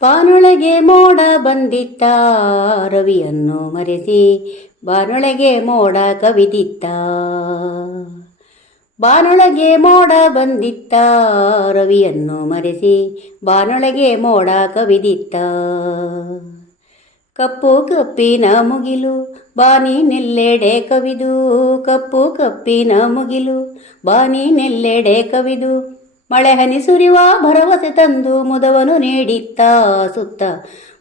ಬಾನೊಳಗೆ ಮೋಡ ಬಂದಿತ್ತ ರವಿಯನ್ನು ಮರೆಸಿ, ಬಾನೊಳಗೆ ಮೋಡ ಕವಿದಿತ್ತ. ಬಾನೊಳಗೆ ಮೋಡ ಬಂದಿತ್ತ ರವಿಯನ್ನು ಮರೆಸಿ, ಬಾನೊಳಗೆ ಮೋಡ ಕವಿದಿತ್ತ. ಕಪ್ಪು ಕಪ್ಪಿನ ಮುಗಿಲು ಬಾನಿ ನೆಲ್ಲೆಡೆ ಕವಿದು, ಕಪ್ಪು ಕಪ್ಪಿನ ಮುಗಿಲು ಬಾನಿ ನೆಲ್ಲೆಡೆ ಕವಿದು, ಮಳೆ ಹನಿ ಸುರಿವ ಭರವಸೆ ತಂದು ಮುದವನು ನೀಡಿತ್ತ. ಸುತ್ತ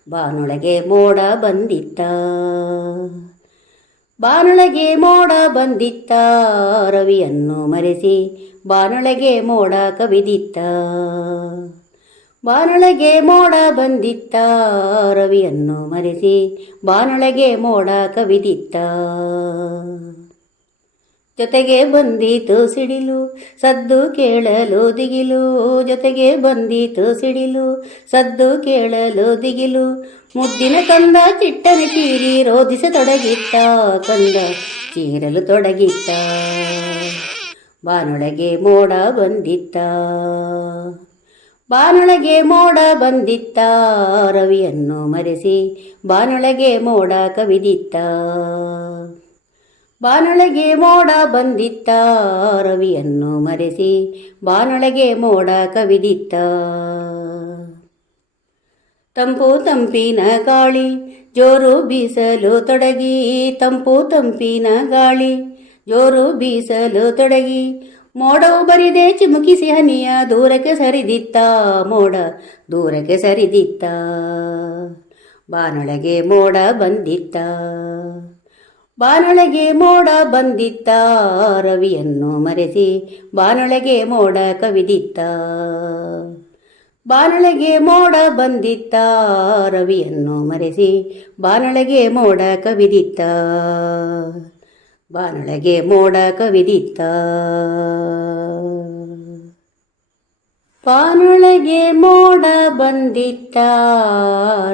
ಬಾನೊಳಗೆ ಮೋಡ ಬಂದಿತ್ತ, ಬಾನೊಳಗೆ ಮೋಡ ಬಂದಿತ್ತ ರವಿಯನ್ನು ಮರೆಸಿ, ಬಾನೊಳಗೆ ಮೋಡ ಕವಿದಿತ್ತ. ಬಾನೊಳಗೆ ಮೋಡ ಬಂದಿತ್ತ ರವಿಯನ್ನು ಮರೆಸಿ, ಬಾನೊಳಗೆ ಮೋಡ ಕವಿದಿತ್ತ. ಜೊತೆಗೆ ಬಂದೀತು ಸಿಡಿಲು ಸದ್ದು ಕೇಳಲು ದಿಗಿಲು, ಜೊತೆಗೆ ಬಂದೀತು ಸಿಡಿಲು ಸದ್ದು ಕೇಳಲು ದಿಗಿಲು, ಮುದ್ದಿನ ಕಂದ ಚಿಟ್ಟನ ಚೀರಿ ರೋಧಿಸತೊಡಗಿತ್ತ, ಕಂದ ಚೀರಲು ತೊಡಗಿತ್ತ. ಬಾನೊಳಗೆ ಮೋಡ ಬಂದಿತ್ತ, ಬಾನೊಳಗೆ ಮೋಡ ಬಂದಿತ್ತ ರವಿಯನ್ನು ಮರೆಸಿ, ಬಾನೊಳಗೆ ಮೋಡ ಕವಿದಿತ್ತ. ಬಾನೊಳಗೆ ಮೋಡ ಬಂದಿತ್ತ ರವಿಯನ್ನು ಮರೆಸಿ, ಬಾನೊಳಗೆ ಮೋಡ ಕವಿದಿತ್ತ. ತಂಪು ತಂಪಿನ ಗಾಳಿ ಜೋರು ಬೀಸಲು ತೊಡಗಿ, ತಂಪು ತಂಪಿನ ಗಾಳಿ ಜೋರು ಬೀಸಲು ತೊಡಗಿ, ಮೋಡವು ಬರಿದೆ ಚಿಮುಕಿಸಿ ಹನಿಯ ದೂರಕ್ಕೆ ಸರಿದಿತ್ತ, ಮೋಡ ದೂರಕ್ಕೆ ಸರಿದಿತ್ತ. ಬಾನೊಳಗೆ ಮೋಡ ಬಂದಿತ್ತ, ಬಾನೊಳಗೆ ಮೋಡ ಬಂದಿತ್ತ ರವಿಯನ್ನು ಮರೆಸಿ, ಬಾನೊಳಗೆ ಮೋಡ ಕವಿದಿತ್ತ. ಬಾನೊಳಗೆ ಮೋಡ ಬಂದಿತ್ತ ರವಿಯನ್ನು ಮರೆಸಿ, ಬಾನೊಳಗೆ ಮೋಡ ಕವಿದಿತ್ತ. ಬಾನೊಳಗೆ ಮೋಡ ಕವಿದಿತ್ತ. ಬಾನೊಳಗೆ ಮೋಡ ಬಂದಿತ್ತ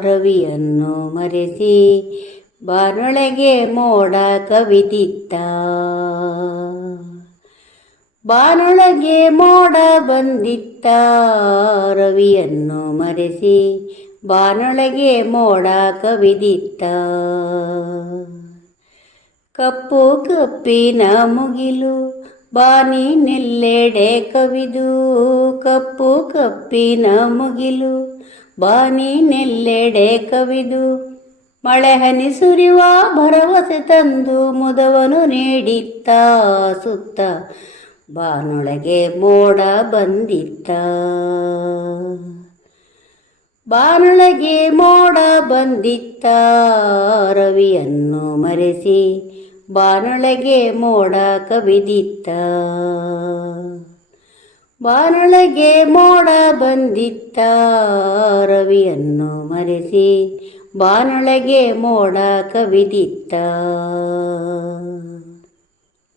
ರವಿಯನ್ನು ಮರೆಸಿ, ಬಾನೊಳಗೆ ಮೋಡ ಕವಿದಿತ್ತ. ಬಾನೊಳಗೆ ಮೋಡ ಬಂದಿತ್ತ ರವಿಯನ್ನು ಮರೆಸಿ, ಬಾನೊಳಗೆ ಮೋಡ ಕವಿದಿತ್ತ. ಕಪ್ಪು ಕಪ್ಪಿನ ಮುಗಿಲು ಬಾನಿ ನೆಲ್ಲೆಡೆ ಕವಿದು, ಕಪ್ಪು ಕಪ್ಪಿನ ಮುಗಿಲು ಬಾನಿ ನೆಲ್ಲೆಡೆ ಕವಿದು, ಮಳೆ ಹನಿ ಸುರಿವ ಭರವಸೆ ತಂದು ಮುದವನು ನೀಡಿತ್ತ. ಸುತ್ತ ಬಾನೊಳಗೆ ಮೋಡ ಬಂದಿತ್ತ, ಬಾನೊಳಗೆ ಮೋಡ ಬಂದಿತ್ತ ರವಿಯನ್ನು ಮರೆಸಿ, ಬಾನೊಳಗೆ ಮೋಡ ಕವಿದಿತ್ತ. ಬಾನೊಳಗೆ ಮೋಡ ಬಂದಿತ್ತ ರವಿಯನ್ನು ಮರೆಸಿ, ಬಾನೊಳಗೆ ಮೋಡ ಕವಿದಿತ್ತ.